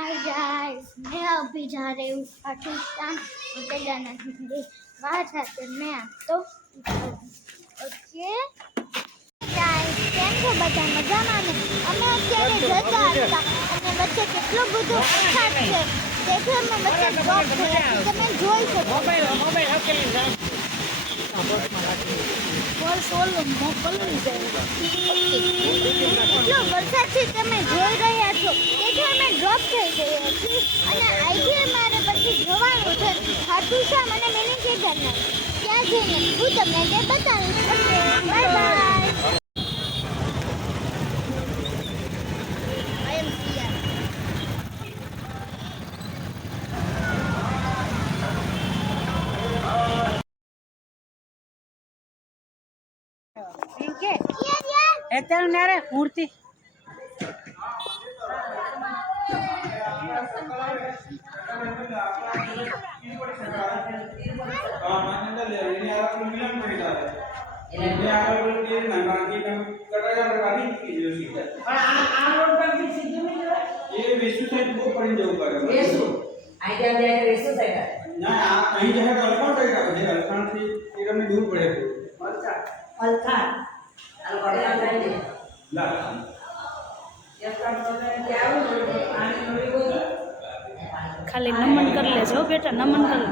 Hi guys, मैं अभी जा रही हूँ पाकिस्तान और केदारनाथ मंदिर। वहाँ जाकर मैं आपको ओके गाइस, કેમ છો બધા મજામાં ને? અમે અત્યારે જતા હતા અને વચ્ચે કેટલો બધો વરસાદ છે તેથી અમે વચ્ચે ડ્રોપ થયા. તમે જોઈ શકો મોબાઈલ હકેલી જાવ એટલો વરસાદ છે તમે જોઈ રહ્યા છો તેથી અમે ડ્રોપ થઈ ગયા છીએ અને આજે મારે પછી જવાનું છે ખાટુશા મને મિની કેદારનાથ. ત્યાં જઈને હું તમને તે બતાવીશ. Bye bye. અત્યારે નારે મૂર્તિ खाली नमन कर ले जाओ बेटा, नमन कर ले।